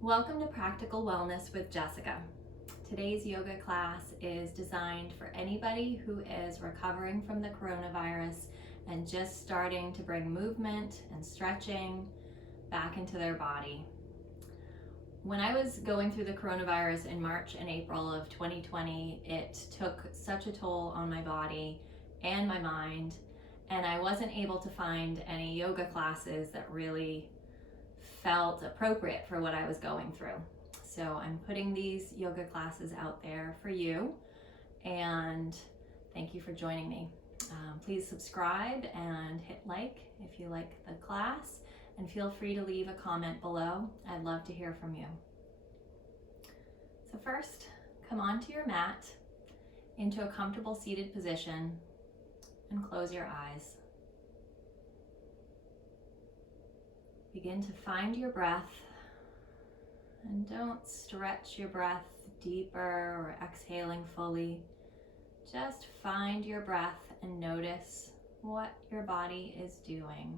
Welcome to Practical Wellness with Jessica. Today's yoga class is designed for anybody who is recovering from the coronavirus and just starting to bring movement and stretching back into their body. When I was going through the coronavirus in March and April of 2020, it took such a toll on my body and my mind, and I wasn't able to find any yoga classes that really felt appropriate for what I was going through. So I'm putting these yoga classes out there for you, and thank you for joining me. Please subscribe and hit like if you like the class, and feel free to leave a comment below. I'd love to hear from you. So first, come onto your mat into a comfortable seated position and close your eyes. Begin to find your breath, and don't stretch your breath deeper or exhaling fully. Just find your breath and notice what your body is doing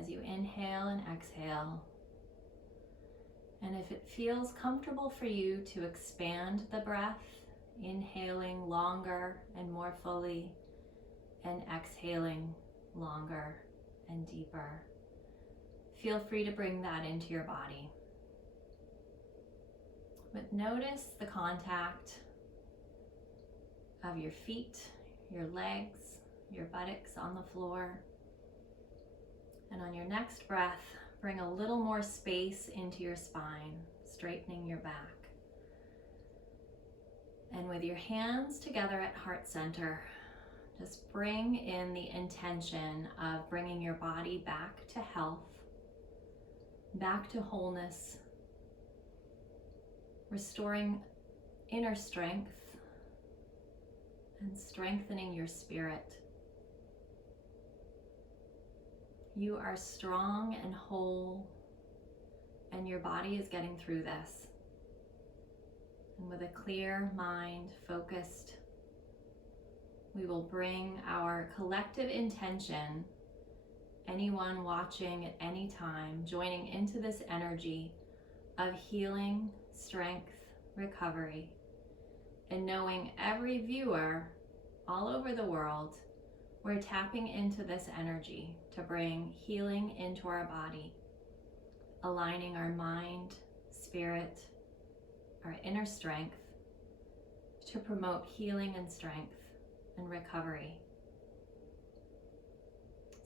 as you inhale and exhale. And if it feels comfortable for you to expand the breath, inhaling longer and more fully and exhaling longer and deeper, feel free to bring that into your body. But notice the contact of your feet, your legs, your buttocks on the floor. And on your next breath, bring a little more space into your spine, straightening your back. And with your hands together at heart center, just bring in the intention of bringing your body back to health, back to wholeness, restoring inner strength and strengthening your spirit. You are strong and whole, and your body is getting through this. And with a clear mind, focused, we will bring our collective intention, anyone watching at any time, joining into this energy of healing, strength, recovery, and knowing every viewer all over the world, we're tapping into this energy to bring healing into our body, aligning our mind, spirit, our inner strength to promote healing and strength and recovery.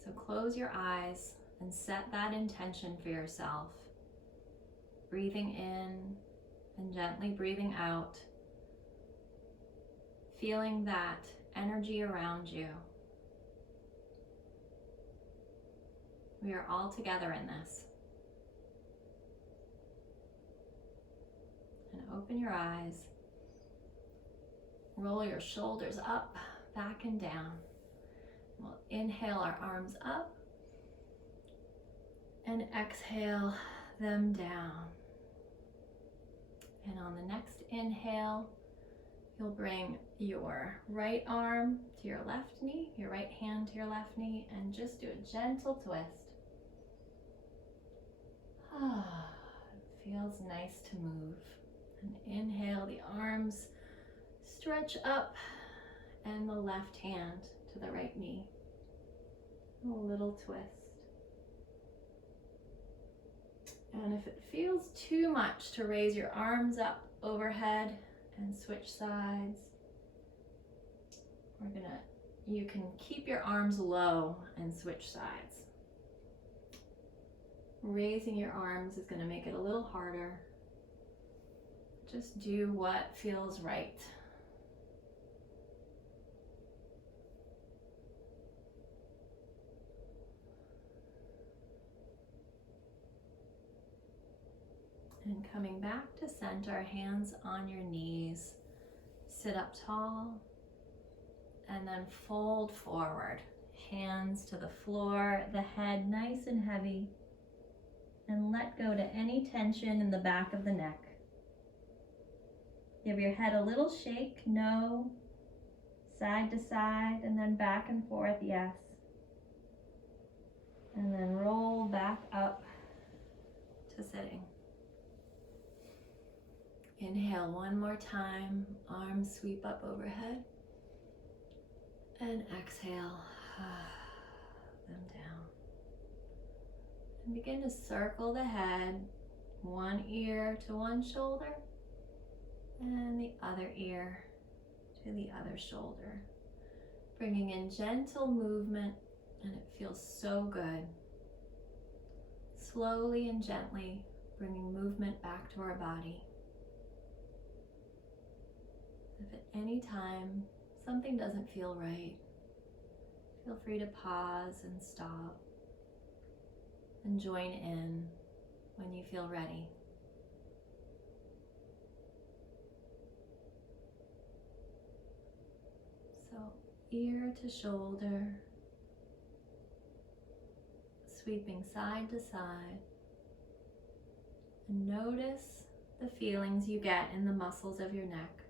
So close your eyes and set that intention for yourself. Breathing in and gently breathing out. Feeling that energy around you. We are all together in this. And open your eyes. Roll your shoulders up, back and down. We'll inhale our arms up and exhale them down. And on the next inhale, you'll bring your right arm to your left knee, your right hand to your left knee, and just do a gentle twist. It feels nice to move. And inhale, the arms stretch up and the left hand to the right knee. A little twist. And if it feels too much to raise your arms up overhead and switch sides, you can keep your arms low and switch sides. Raising your arms is going to make it a little harder. Just do what feels right. And coming back to center, hands on your knees, sit up tall, and then fold forward. Hands to the floor, the head nice and heavy, and let go to any tension in the back of the neck. Give your head a little shake, no, side to side, and then back and forth, yes. And then roll back up to sitting. Inhale one more time, arms sweep up overhead. And exhale them down. And begin to circle the head, one ear to one shoulder, and the other ear to the other shoulder. Bringing in gentle movement, and it feels so good. Slowly and gently bringing movement back to our body. If at any time something doesn't feel right, feel free to pause and stop and join in when you feel ready. So ear to shoulder, sweeping side to side, and notice the feelings you get in the muscles of your neck.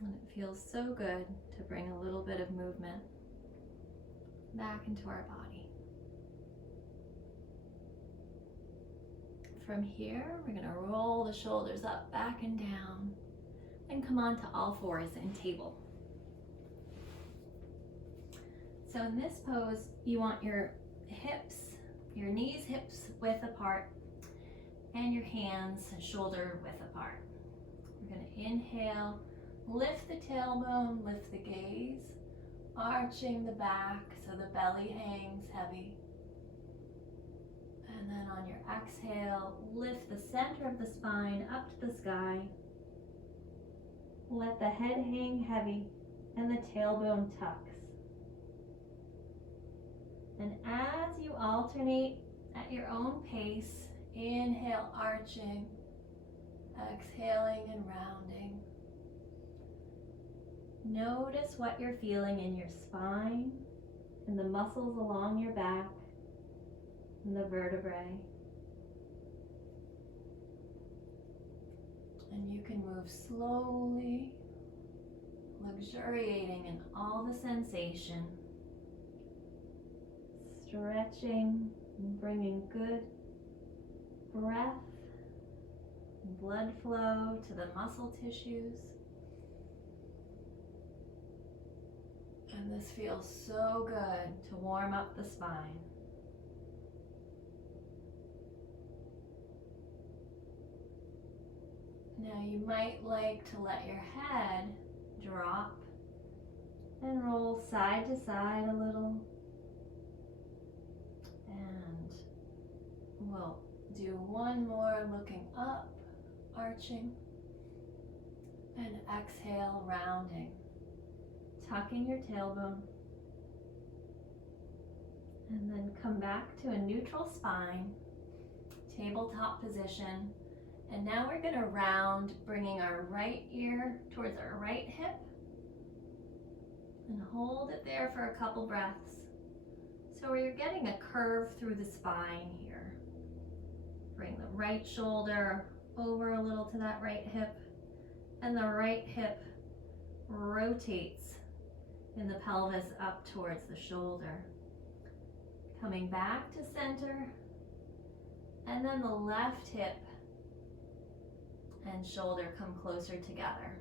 And it feels so good to bring a little bit of movement back into our body. From here, we're going to roll the shoulders up, back and down, and come on to all fours in table. So in this pose, you want your hips, your knees, hips width apart, and your hands shoulder width apart. We're going to inhale, lift the tailbone, lift the gaze, arching the back so the belly hangs heavy. And then on your exhale, lift the center of the spine up to the sky. Let the head hang heavy and the tailbone tucks. And as you alternate at your own pace, inhale, arching, exhaling and rounding. Notice what you're feeling in your spine and the muscles along your back and the vertebrae. And you can move slowly, luxuriating in all the sensation, stretching and bringing good breath and blood flow to the muscle tissues. And this feels so good to warm up the spine. Now you might like to let your head drop and roll side to side a little. And we'll do one more looking up, arching, and exhale, rounding. Tucking your tailbone, and then come back to a neutral spine, tabletop position. And now we're going to round, bringing our right ear towards our right hip, and hold it there for a couple breaths. So you're getting a curve through the spine here. Bring the right shoulder over a little to that right hip, and the right hip rotates in the pelvis up towards the shoulder. Coming back to center, and then the left hip and shoulder come closer together.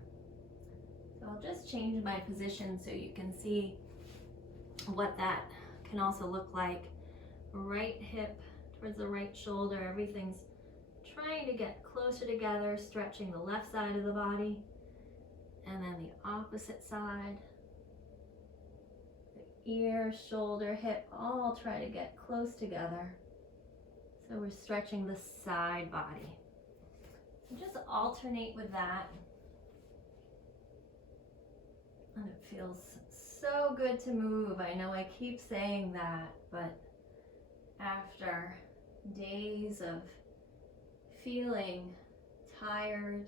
So I'll just change my position so you can see what that can also look like. Right hip towards the right shoulder, everything's trying to get closer together, stretching the left side of the body, and then the opposite side. Ear, shoulder, hip, all try to get close together. So we're stretching the side body. So just alternate with that. And it feels so good to move. I know I keep saying that, but after days of feeling tired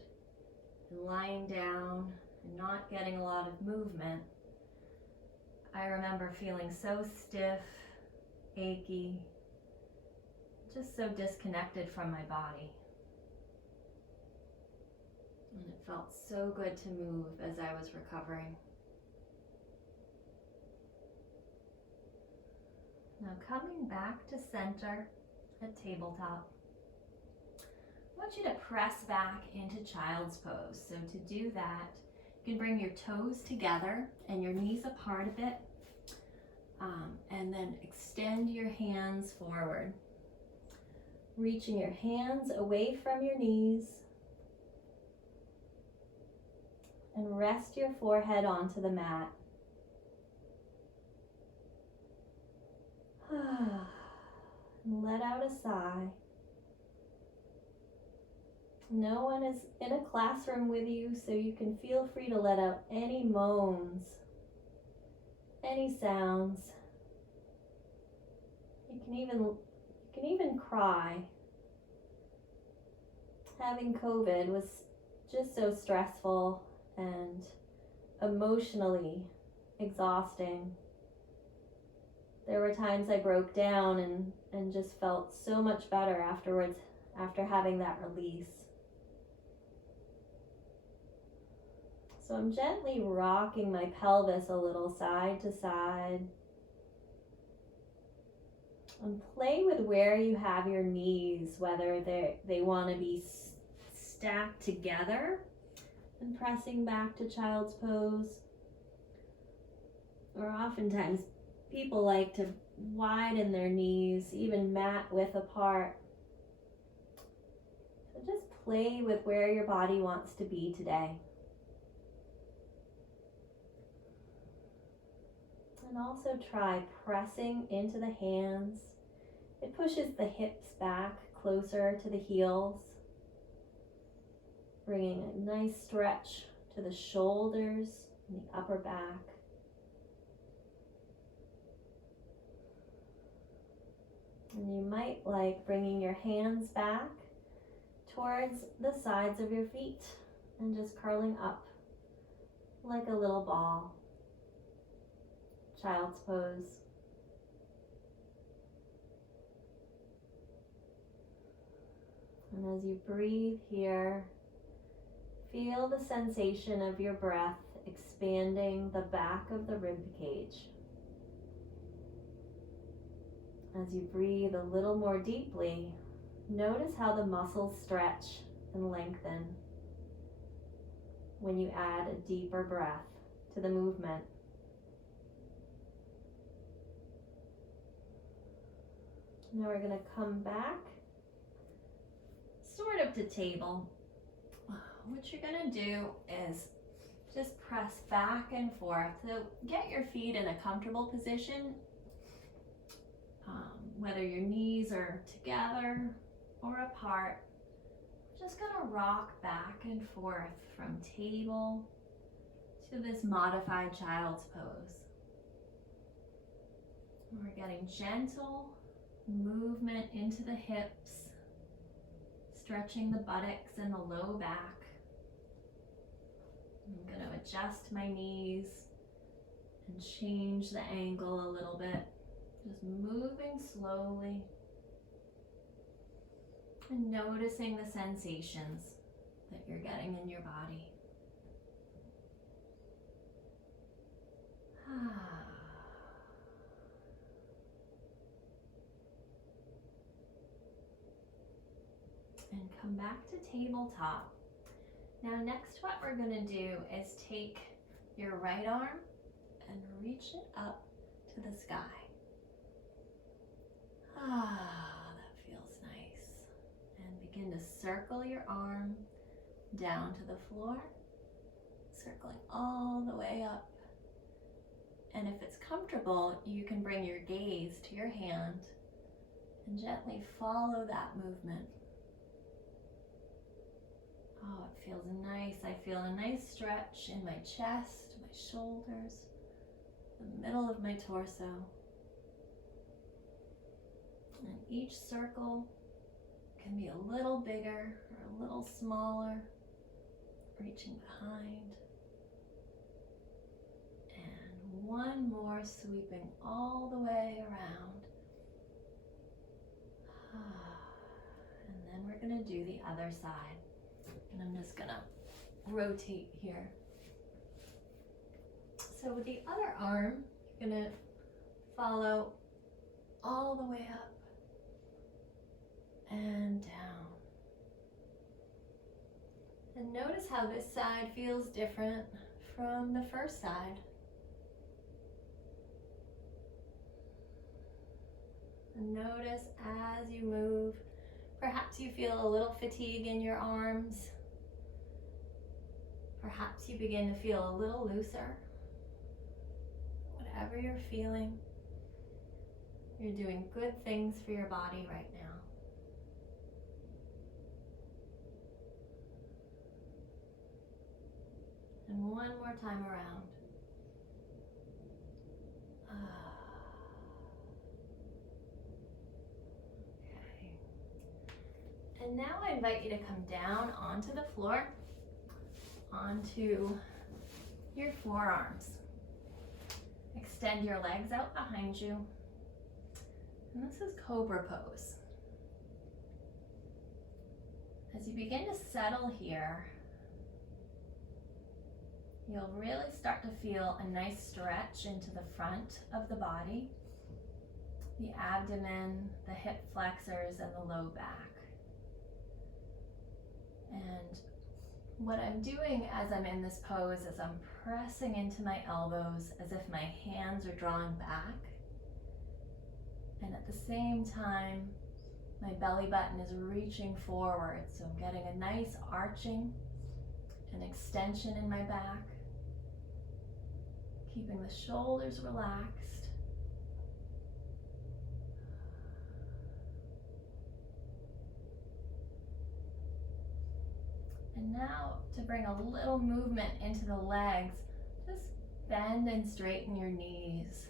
and lying down and not getting a lot of movement, I remember feeling so stiff, achy, just so disconnected from my body. And it felt so good to move as I was recovering. Now coming back to center at tabletop. I want you to press back into child's pose. So to do that, you can bring your toes together and your knees apart a bit, and then extend your hands forward. Reaching your hands away from your knees, and rest your forehead onto the mat. And let out a sigh. No one is in a classroom with you, so you can feel free to let out any moans, any sounds. You can even cry. Having COVID was just so stressful and emotionally exhausting. There were times I broke down and just felt so much better afterwards after having that release. So I'm gently rocking my pelvis a little side to side. And play with where you have your knees, whether they want to be stacked together and pressing back to child's pose. Or oftentimes people like to widen their knees, even mat width apart. So just play with where your body wants to be today. And also try pressing into the hands. It pushes the hips back closer to the heels, bringing a nice stretch to the shoulders and the upper back. And you might like bringing your hands back towards the sides of your feet and just curling up like a little ball. Child's pose. And as you breathe here, feel the sensation of your breath expanding the back of the rib cage. As you breathe a little more deeply, notice how the muscles stretch and lengthen when you add a deeper breath to the movement. Now we're going to come back sort of to table. What you're going to do is just press back and forth. So get your feet in a comfortable position, whether your knees are together or apart. Just going to rock back and forth from table to this modified child's pose. We're getting gentle movement into the hips, stretching the buttocks and the low back. I'm going to adjust my knees and change the angle a little bit, just moving slowly and noticing the sensations that you're getting in your body. And come back to tabletop. Now next what we're going to do is take your right arm and reach it up to the sky. That feels nice. And begin to circle your arm down to the floor, circling all the way up. And if it's comfortable, you can bring your gaze to your hand and gently follow that movement. Oh, it feels nice. I feel a nice stretch in my chest, my shoulders, the middle of my torso. And each circle can be a little bigger or a little smaller, reaching behind. And one more sweeping all the way around. And then we're going to do the other side. And I'm just gonna rotate here. So with the other arm, you're gonna follow all the way up and down. And notice how this side feels different from the first side. And notice as you move, perhaps you feel a little fatigue in your arms. Perhaps you begin to feel a little looser. Whatever you're feeling, you're doing good things for your body right now. And one more time around. Okay. And now I invite you to come down onto the floor, onto your forearms. Extend your legs out behind you. And this is Cobra Pose. As you begin to settle here, you'll really start to feel a nice stretch into the front of the body, the abdomen, the hip flexors, and the low back. And what I'm doing as I'm in this pose is I'm pressing into my elbows as if my hands are drawing back. And at the same time, my belly button is reaching forward. So I'm getting a nice arching and extension in my back. Keeping the shoulders relaxed. And now to bring a little movement into the legs, just bend and straighten your knees.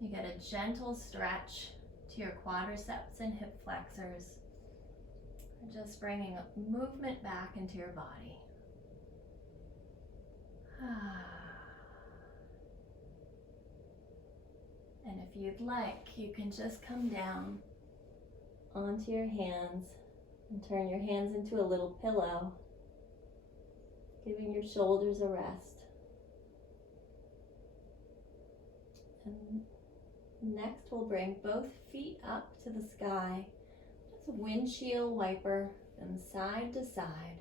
You get a gentle stretch to your quadriceps and hip flexors. Just bringing movement back into your body. And if you'd like, you can just come down onto your hands and turn your hands into a little pillow, giving your shoulders a rest. And next we'll bring both feet up to the sky. Just a windshield wiper them side to side.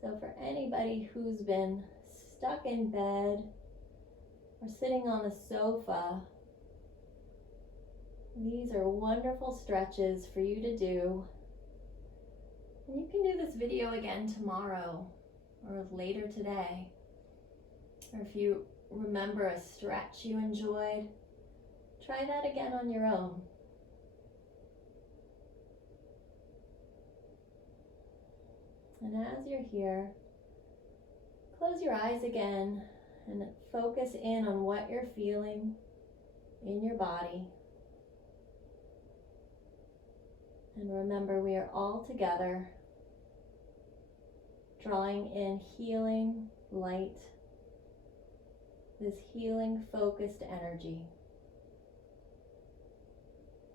So for anybody who's been stuck in bed or sitting on the sofa, these are wonderful stretches for you to do. And you can do this video again tomorrow or later today. Or if you remember a stretch you enjoyed, try that again on your own. And as you're here, close your eyes again and focus in on what you're feeling in your body. And remember, we are all together, drawing in healing light, this healing focused energy.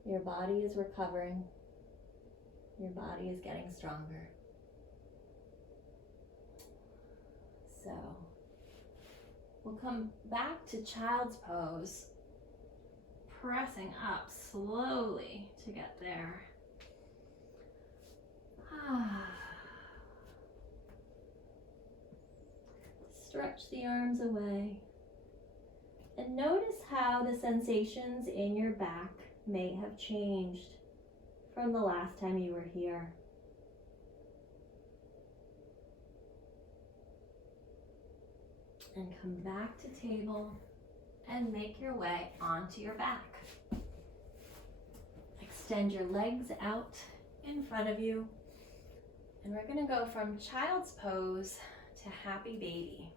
Your body is recovering. Your body is getting stronger. So we'll come back to child's pose, pressing up slowly to get there. Stretch the arms away and notice how the sensations in your back may have changed from the last time you were here. And come back to table and make your way onto your back. Extend your legs out in front of you. And we're going to go from child's pose to happy baby.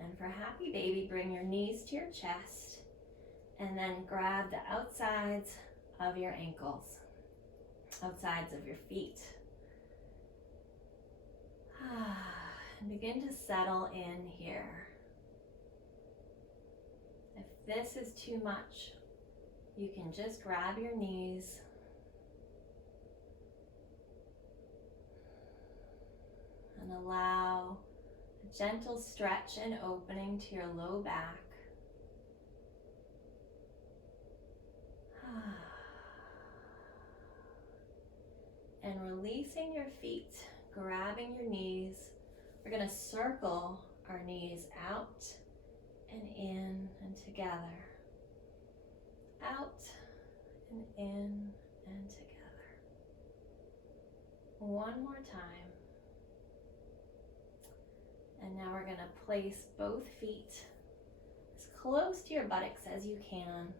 And for happy baby, bring your knees to your chest and then grab the outsides of your ankles, outsides of your feet. And begin to settle in here. If this is too much, you can just grab your knees and allow a gentle stretch and opening to your low back. And release releasing your feet, grabbing your knees. We're going to circle our knees out and in and together. Out and in and together. One more time. And now we're going to place both feet as close to your buttocks as you can.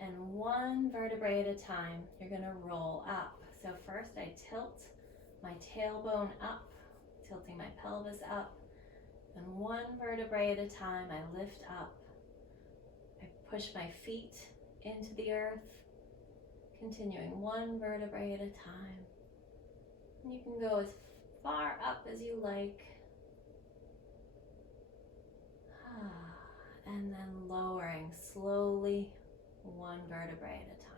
And one vertebrae at a time, you're going to roll up. So first I tilt my tailbone up, tilting my pelvis up. And one vertebrae at a time, I lift up. I push my feet into the earth, continuing one vertebrae at a time. And you can go as far up as you like. And then lowering slowly, one vertebrae at a time.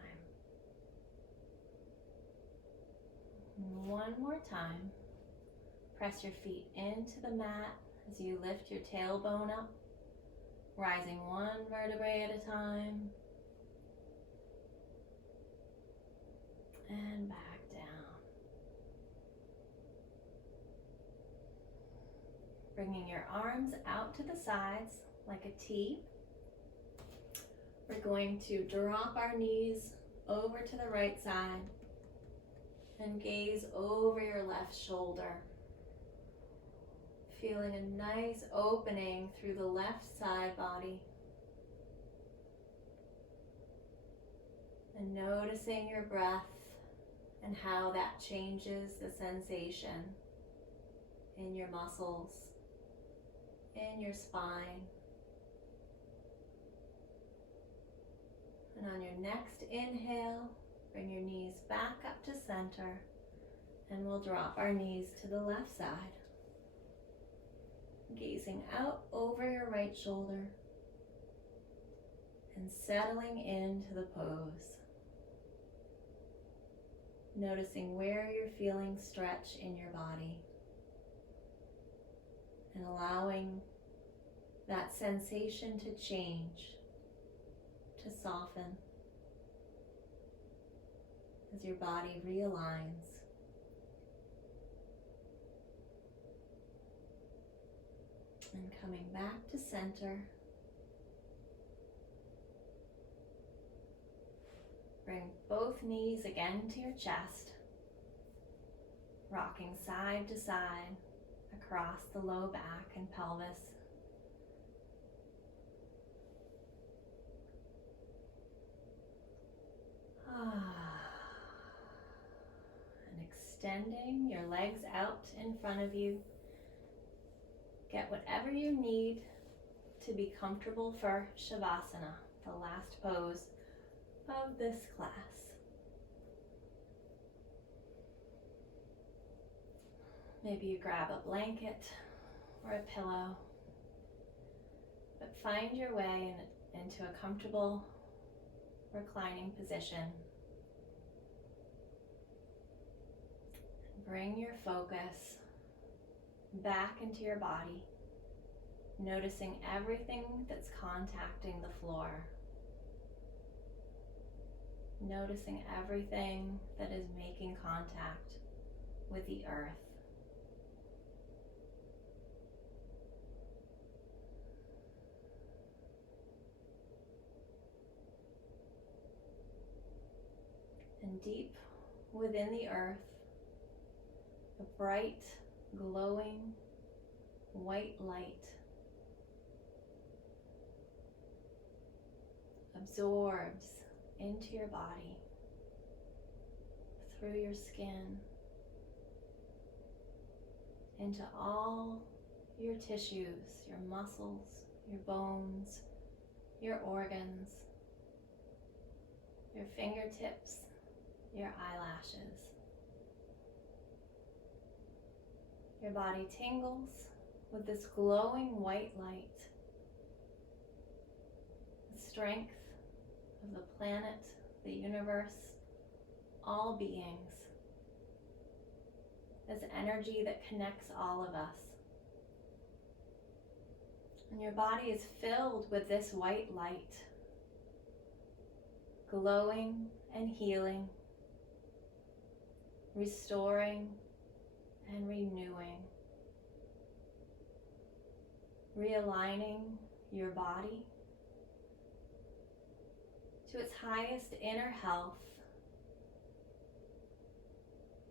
And one more time. Press your feet into the mat as you lift your tailbone up, rising one vertebrae at a time. And back down. Bringing your arms out to the sides like a T. We're going to drop our knees over to the right side and gaze over your left shoulder. Feeling a nice opening through the left side body. And noticing your breath and how that changes the sensation in your muscles, in your spine. And on your next inhale, bring your knees back up to center, and we'll drop our knees to the left side. Gazing out over your right shoulder and settling into the pose. Noticing where you're feeling stretch in your body and allowing that sensation to change, to soften as your body realigns. And coming back to center. Bring both knees again to your chest, rocking side to side across the low back and pelvis. And extending your legs out in front of you. Get whatever you need to be comfortable for Savasana, the last pose of this class. Maybe you grab a blanket or a pillow, but find your way into a comfortable reclining position. Bring your focus back into your body, noticing everything that's contacting the floor. Noticing everything that is making contact with the earth. And deep within the earth, a bright, glowing white light absorbs into your body, through your skin, into all your tissues, your muscles, your bones, your organs, your fingertips, your eyelashes. Your body tingles with this glowing white light, the strength of the planet, the universe, all beings. This energy that connects all of us. And your body is filled with this white light, glowing and healing, restoring and renewing, realigning your body to its highest inner health,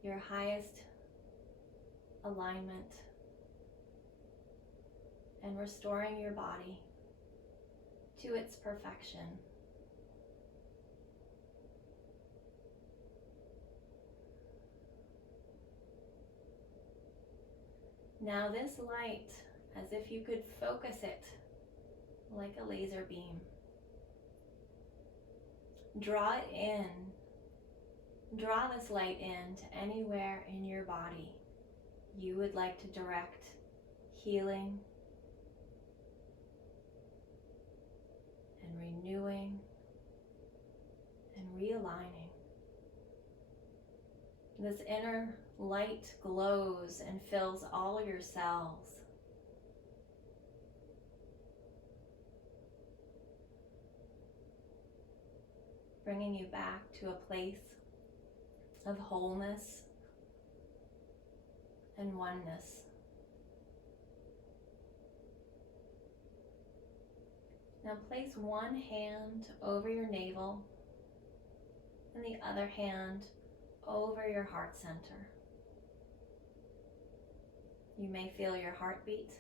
your highest alignment, and restoring your body to its perfection. Now this light, as if you could focus it like a laser beam, draw it in. Draw this light in to anywhere in your body you would like to direct healing and renewing and realigning. This inner light glows and fills all your cells. Bringing you back to a place of wholeness and oneness. Now place one hand over your navel and the other hand over your heart center. You may feel your heartbeat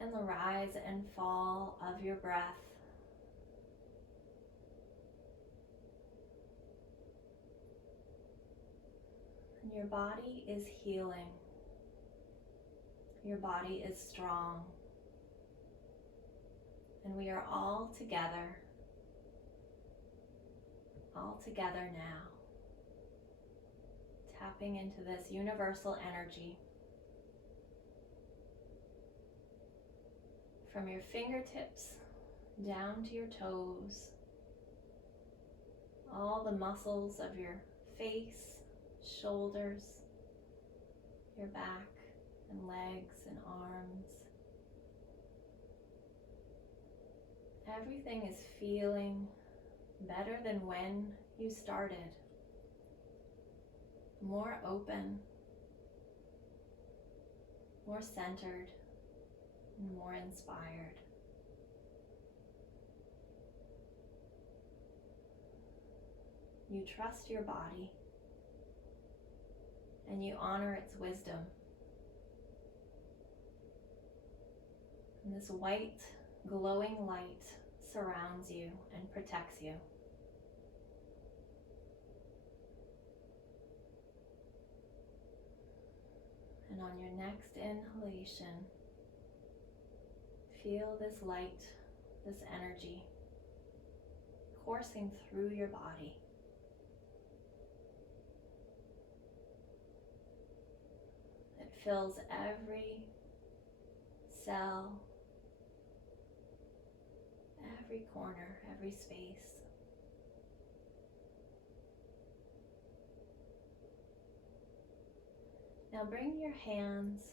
and the rise and fall of your breath. And your body is healing. Your body is strong. And we are all together now, tapping into this universal energy from your fingertips down to your toes, all the muscles of your face, shoulders, your back and legs and arms. Everything is feeling better than when you started. More open, more centered, and more inspired. You trust your body and you honor its wisdom. And this white, glowing light surrounds you and protects you. And on your next inhalation, feel this light, this energy coursing through your body. It fills every cell, every corner, every space. Now bring your hands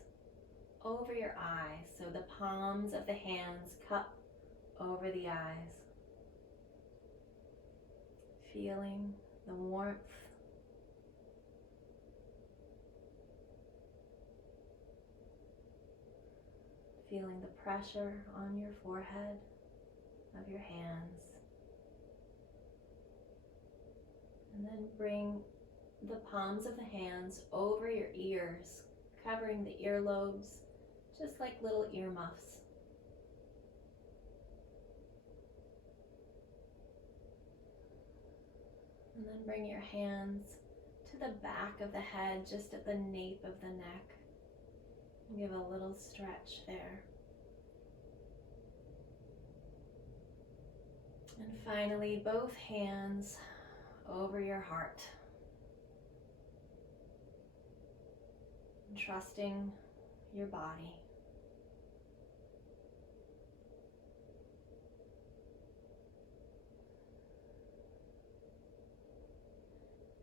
over your eyes, so the palms of the hands cup over the eyes. Feeling the warmth, feeling the pressure on your forehead of your hands. And then bring the palms of the hands over your ears, covering the earlobes, just like little earmuffs. And then bring your hands to the back of the head, just at the nape of the neck. And give a little stretch there. And finally, both hands over your heart. Trusting your body.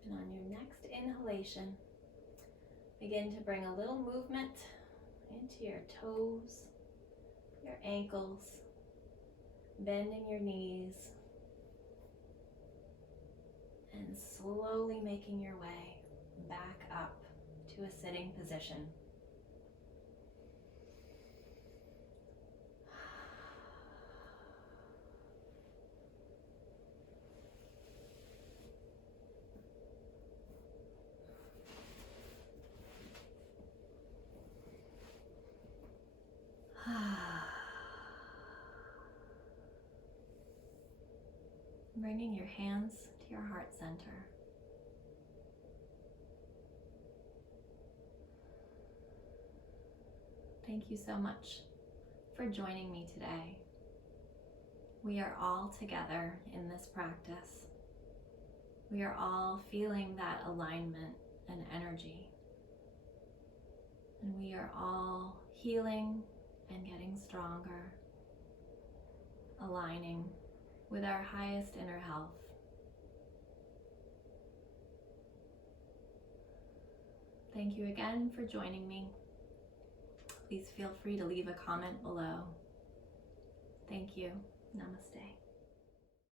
And on your next inhalation, begin to bring a little movement into your toes, your ankles, bending your knees, and and slowly making your way back up to a sitting position. Bringing your hands to your heart center. Thank you so much for joining me today. We are all together in this practice. We are all feeling that alignment and energy. And we are all healing and getting stronger, aligning with our highest inner health. Thank you again for joining me. Please feel free to leave a comment below. Thank you. Namaste.